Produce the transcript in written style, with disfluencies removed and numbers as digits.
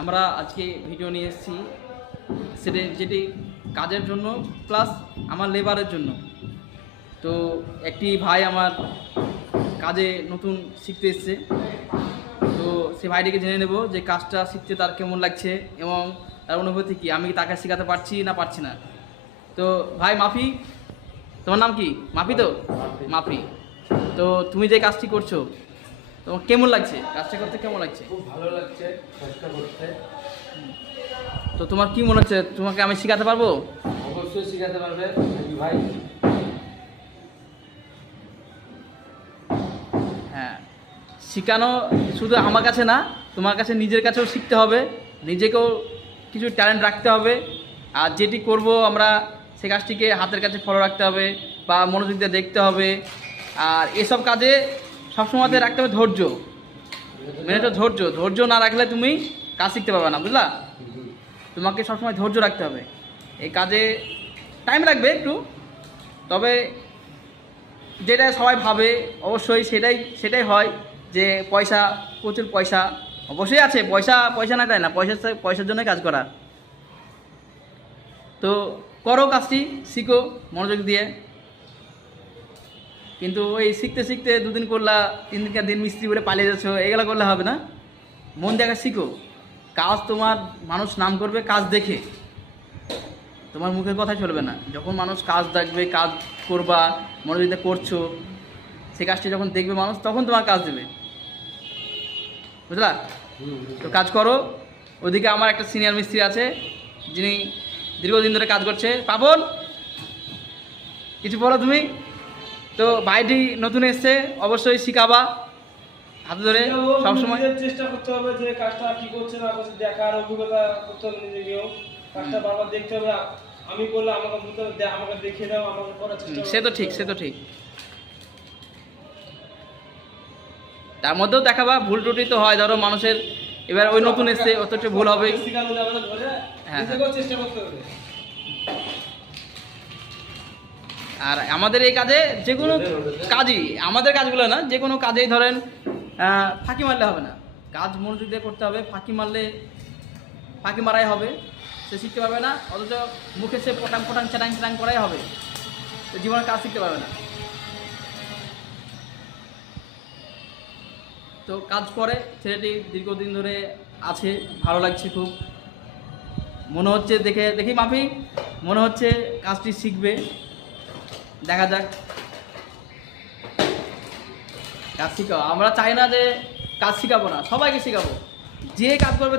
আমরা আজকে ভিডিও নিয়ে এসেছি যেটি কাজের জন্য প্লাস আমার লেবারের জন্য। তো একটি ভাই আমার কাজে নতুন শিখতে এসছে, তো সে ভাইটিকে জেনে নেব যে কাজটা শিখতে তার কেমন লাগছে এবং তার অনুভূতি কী, আমি তাকে শেখাতে পারছি না পারছি না। তো ভাই মাফি, তোমার নাম কি? মাফি তো? মাফি। তো তুমি যে কাজটি করছো তোমার কেমন লাগছে? কাজটা করতে কেমন লাগছে? খুব ভালো লাগছে কাজটা করতে। তো তোমার কি মনে হচ্ছে তোমাকে আমি শেখাতে পারবো? অবশ্যই শেখাতে পারবে ভাই। হ্যাঁ, শেখানো শুধু আমার কাছে না, তোমার কাছে নিজের কাছেও শিখতে হবে, নিজেকেও কিছু ট্যালেন্ট রাখতে হবে। আর যেটি করব আমরা সে কাজটিকে হাতের কাছে ফলো রাখতে হবে বা মনোযোগ দিয়ে দেখতে হবে। আর এসব কাজে সবসময়তে রাখতে হবে ধৈর্য, মেনে তো ধৈর্য না রাখলে তুমি কাজ শিখতে পারবে না, বুঝলা? তোমাকে সবসময় ধৈর্য রাখতে হবে। এই কাজে টাইম লাগবে একটু, তবে যেটা সবাই ভাবে অবশ্যই সেটাই হয় যে পয়সা, প্রচুর পয়সা অবশ্যই আছে, পয়সা না তাই না, পয়সার জন্য কাজ করা। তো করো কাজটি, শিখো মনোযোগ দিয়ে। কিন্তু ওই শিখতে শিখতে দুদিন করলা, 3 দিনকার দিন মিস্ত্রি বলে পালিয়ে যাচ্ছ, এগুলো করলে হবে না। মন দেখা শিখো। কাজ তোমার মানুষ নাম করবে কাজ দেখে, তোমার মুখের কথা চলবে না। যখন মানুষ কাজ দেখবে, কাজ করবা মনোযোগ দিয়ে করছো, সেই কাজটি যখন দেখবে মানুষ, তখন তোমার কাজ দেবে, বুঝলা? তো কাজ করো। ওদিকে আমার একটা সিনিয়র মিস্ত্রি আছে যিনি দীর্ঘদিন ধরে কাজ করছে। পাপন, কিছু বলো তুমি। তো ভাইটি নতুন এসছে, অবশ্যই শিখাবা হাতে ধরে সবসময়। চেষ্টা করতে হবে যে কাজটা কি করছে না করছে দেখার অভিজ্ঞতা করতে হবে, নিজেকেও কাজটা বারবার দেখতে হবে। আমি করলে আমাকে বলতে হবে, আমাকে দেখিয়ে দাও, আমাকে করার চেষ্টা সে তো ঠিক। তার মধ্যেও দেখাবা, ভুল ত্রুটি তো হয়, ধরো মানুষের। এবার ওই নতুন এসছে, অত একটু ভুল হবেই। শেখানো যাবে না ধরে, নিজেকেও চেষ্টা করতে হবে। আর আমাদের এই কাজে যে কোনো কাজই, আমাদের কাজগুলো না, যে কোনো কাজেই ধরেন ফাঁকি মারলে হবে না। কাজ মনোযোগ দিয়ে করতে হবে। ফাঁকি মারাই হবে, সে শিখতে পারবে না। অথচ মুখে সে পটাং চ্যাটাং করাই হবে, তো জীবনে কাজ শিখতে পারবে না। তো কাজ করে ছেলেটি দীর্ঘদিন ধরে আছে, ভালো লাগছে খুব। মনে হচ্ছে দেখি মাফি, মনে হচ্ছে কাজটি শিখবে, দেখা যাক। কাজ শিখাও, আমরা চাই না যে কাজ শিখাবো না, সবাইকে শিখাবো। যে কাজ করবে